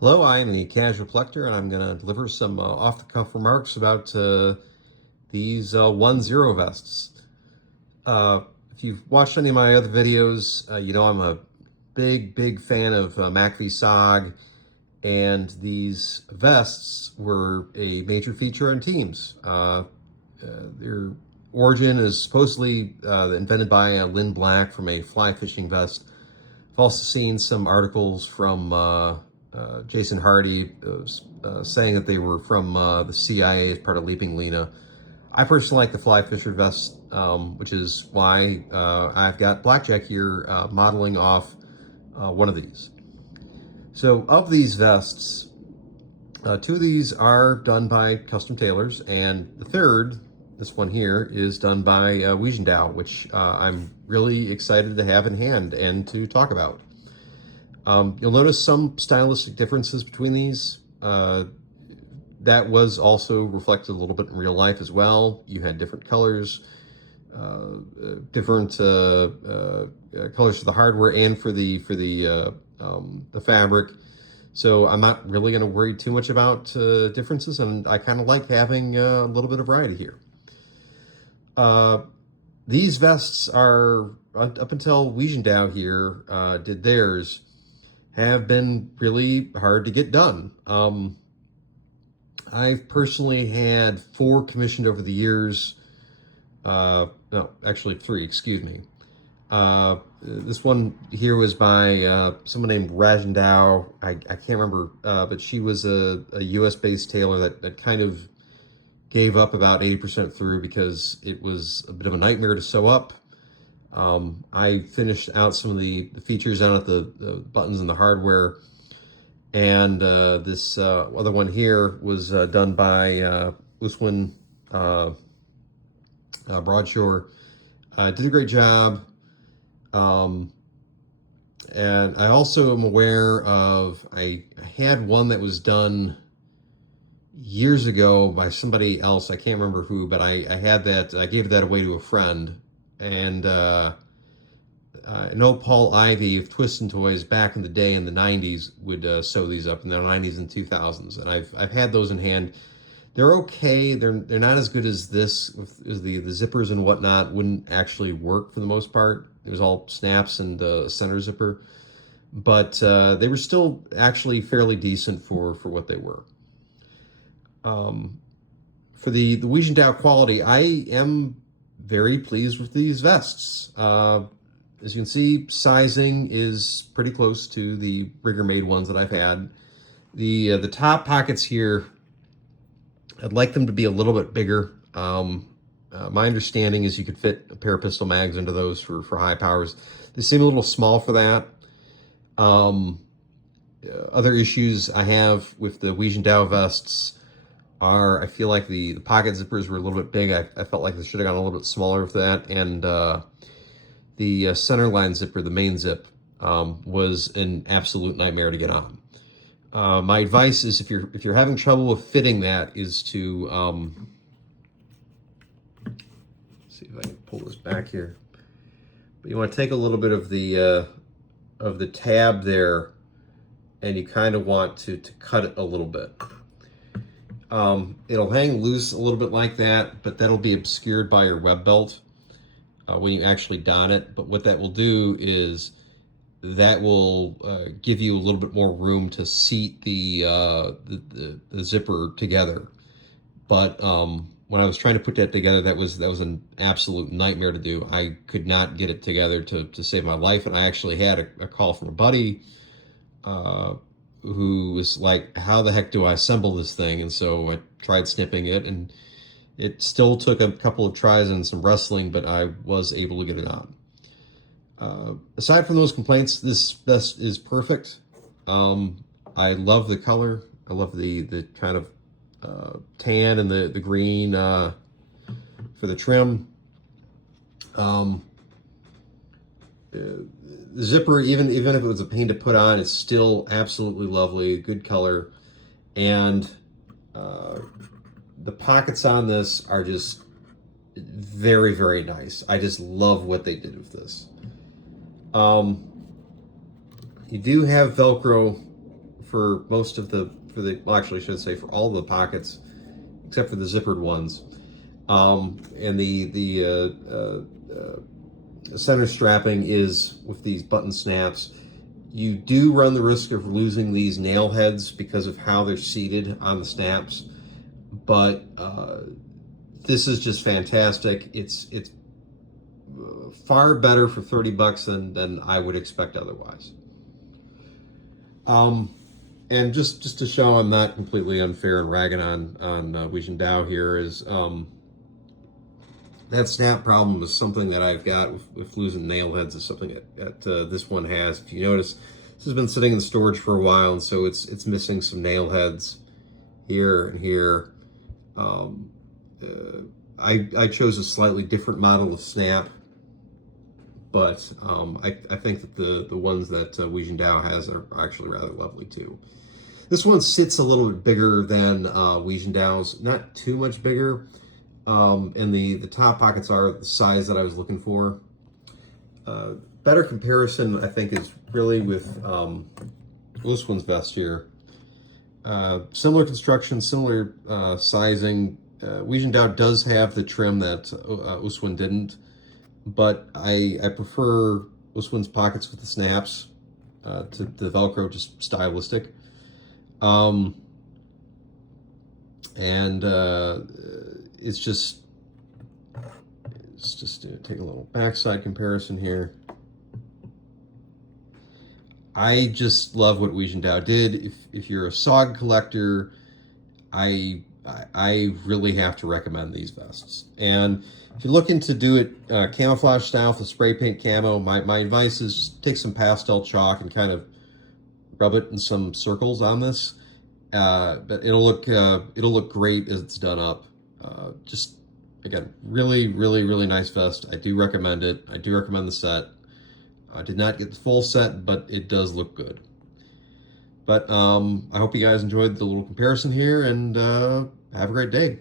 Hello, I am a casual collector, and I'm going to deliver some off-the-cuff remarks about these 1-0 vests. Uh, if you've watched any of my other videos, you know I'm a big fan of MACV-SOG, and these vests were a major feature on teams. Their origin is supposedly invented by Lynn Black from a fly fishing vest. I've also seen some articles from Jason Hardy saying that they were from the CIA as part of Leaping Lena. I personally like the fly fisher vest, which is why I've got Blackjack here modeling off one of these. So of these vests, two of these are done by custom tailors, and the third, this one here, is done by Ujindou, which I'm really excited to have in hand and to talk about. You'll notice some stylistic differences between these. That was also reflected a little bit in real life as well. You had different colors, different colors for the hardware and for the fabric. So I'm not really going to worry too much about differences, and I kind of like having a little bit of variety here. These vests are, up until Wijendao here did theirs, have been really hard to get done. I've personally had 4 commissioned over the years. No, actually 3, excuse me. This one here was by someone named Rajendao. I can't remember, but she was a US-based tailor that kind of gave up about 80% through because it was a bit of a nightmare to sew up. I finished out some of the features on it, the buttons and the hardware. And this other one here was done by Uswin Broadshore. Did a great job. And I also am aware of, I had one that was done years ago by somebody else. I can't remember who, but I had that. I gave that away to a friend. And I know Paul Ivy of Twist and Toys back in the day in the 90s would sew these up in the 90s and 2000s, and I've had those in hand. They're okay. They're not as good as this. As the zippers and whatnot wouldn't actually work for the most part. It was all snaps and center zipper, but they were still actually fairly decent for what they were. For the Wijendao quality, I am very pleased with these vests. As you can see, sizing is pretty close to the rigor-made ones that I've had. The top pockets here, I'd like them to be a little bit bigger. My understanding is you could fit a pair of pistol mags into those for high powers. They seem a little small for that. Other issues I have with the Wijendao vests are, I feel like the pocket zippers were a little bit big. I felt like they should have gone a little bit smaller with that, and the center line zipper, the main zip, was an absolute nightmare to get on. My advice is, if you're having trouble with fitting that, is to see if I can pull this back here. But you want to take a little bit of the tab there, and you kind of want to cut it a little bit. It'll hang loose a little bit like that, but that'll be obscured by your web belt when you actually don it. But what that will do is that will give you a little bit more room to seat the zipper together. But when I was trying to put that together, that was an absolute nightmare to do. I could not get it together to save my life, and I actually had a call from a buddy who was like, "How the heck do I assemble this thing?" And so I tried snipping it, and it still took a couple of tries and some wrestling, but I was able to get it on. Aside from those complaints, this vest is perfect. I love the color. I love the kind of tan and the green for the trim. The zipper, even if it was a pain to put on, it's still absolutely lovely, good color. And the pockets on this are just very nice. I just love what they did with this. You do have Velcro for most of well, actually I should say for all the pockets, except for the zippered ones. And the center strapping is with these button snaps. You do run the risk of losing these nail heads because of how they're seated on the snaps, but this is just fantastic. It's far better for 30 bucks than I would expect otherwise. And just to show I'm not completely unfair and ragging on Ujindou here is that snap problem is something that I've got with losing nail heads is something that this one has. If you notice, this has been sitting in storage for a while, and so it's missing some nail heads here and here. I chose a slightly different model of snap, but I think that the ones that Ujindou has are actually rather lovely too. This one sits a little bit bigger than Ujindou's, not too much bigger. And the top pockets are the size that I was looking for. Better comparison, I think, is really with this one's vest here. Similar construction, similar sizing. Ujindou does have the trim that Uswin didn't, but I prefer Uswin's pockets with the snaps to the Velcro, just stylistic. It's just take a little backside comparison here. I just love what Ujindou did. If you're a SOG collector, I really have to recommend these vests. And if you're looking to do it camouflage style with spray paint camo, my advice is take some pastel chalk and kind of rub it in some circles on this. But it'll look great as it's done up. Just again, really nice vest. I do recommend it. I do recommend the set. I did not get the full set, but it does look good. But I hope you guys enjoyed the little comparison here, and have a great day.